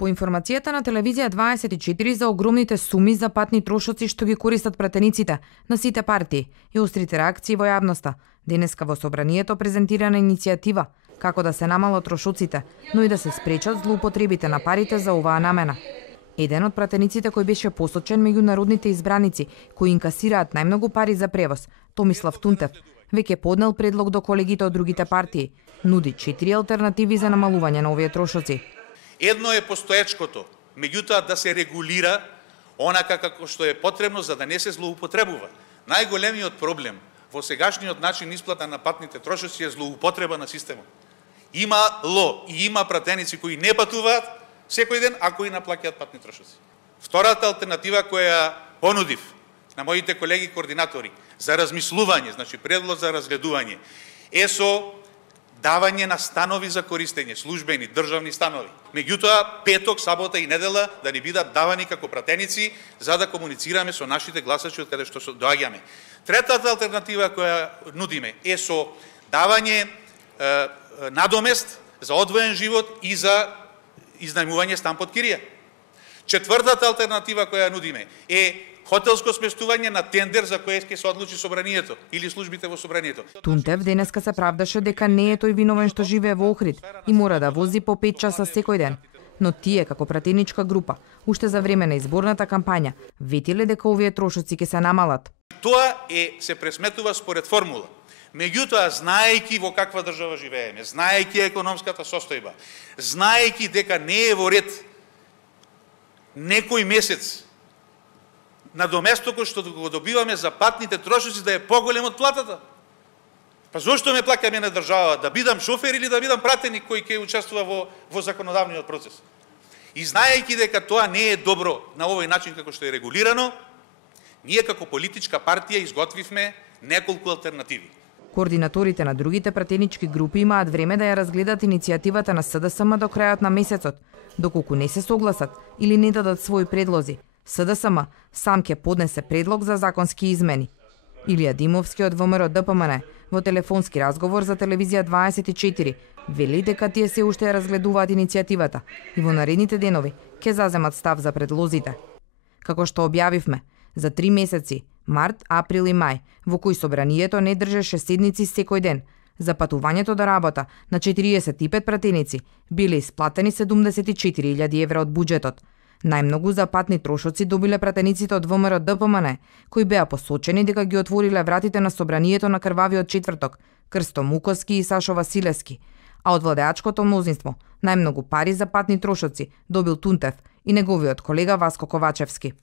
По информацијата на телевизија 24 за огромните суми за патни трошоци што ги користат пратениците на сите партии и острите реакции во јавноста, денеска во собранието презентирана иницијатива како да се намалат трошоците, но и да се спречат злоупотребите на парите за оваа намена. Еден од пратениците кој беше посочен меѓу народните избраници кои инкасираат најмногу пари за превоз, Томислав Тунтев, веќе поднел предлог до колегите од другите партии, нуди 4 алтернативи за намалување на овие трошоци. Едно е постоечкото, меѓутоа да се регулира онака како што е потребно за да не се злоупотребува. Најголемиот проблем во сегашниот начин исплата на патните трошоци е злоупотреба на системот. Имало и има пратеници кои не патуваат секој ден, а кои наплаќаат патни трошоци. Втората алтернатива која понудив на моите колеги координатори за размислување, значи предлог за разгледување, е со давање на станови за користење, службени, државни станови. Меѓутоа, петок, сабота и недела да ни бидат давани како пратеници за да комуницираме со нашите гласачи од каде што доаѓаме. Третата алтернатива која нудиме е со давање надомест за одвоен живот и за изнајмување стан под кирија. Четвртата алтернатива која нудиме е хотелско сместување на тендер за кој ќе се одлучи собранието или службите во собранието. Тунтев денеска се правдаше дека не е тој виновен што живее во Охрид и мора да вози по 5 часа секој ден. Но тие, како пратеничка група, уште за време на изборната кампања, ветиле дека овие трошоци ќе се намалат. Тоа се пресметува според формула. Меѓутоа, знаејќи во каква држава живееме, знаејќи економската состојба, знаејќи дека не е во ред некој месец надоместот кој што го добиваме за патните трошоци да е поголем од платата. Па зошто ме плаќа мене држава? Да бидам шофер или да бидам пратеник кој ќе учествува во законодавниот процес? И знаејќи дека тоа не е добро на овој начин како што е регулирано, ние како политичка партија изготвивме неколку алтернативи. Координаторите на другите пратенички групи имаат време да ја разгледат иницијативата на СДСМ до крајот на месецот. Доколку не се согласат или не дадат своји предлози, СДСМ сам ќе поднесе предлог за законски измени. Илија Димовски од ВМРО ДПМН во телефонски разговор за телевизија 24 вели дека тие се уште ја разгледуваат иницијативата и во наредните денови ќе заземат став за предлозите. Како што објавивме, за 3 месеци, март, април и мај, во кои собранието не држеше седници секој ден, за патувањето до работа на 45 пратеници биле исплатени 74.000 евра од буџетот. Најмногу за патни трошоци добиле пратениците од ВМРО ДПМН, кои беа посочени дека ги отвориле вратите на собранието на крвавиот четврток, Крсто Муковски и Сашо Василевски, а од владеачкото мнозинство најмногу пари за патни трошоци добил Тунтев и неговиот колега Васко Ковачевски.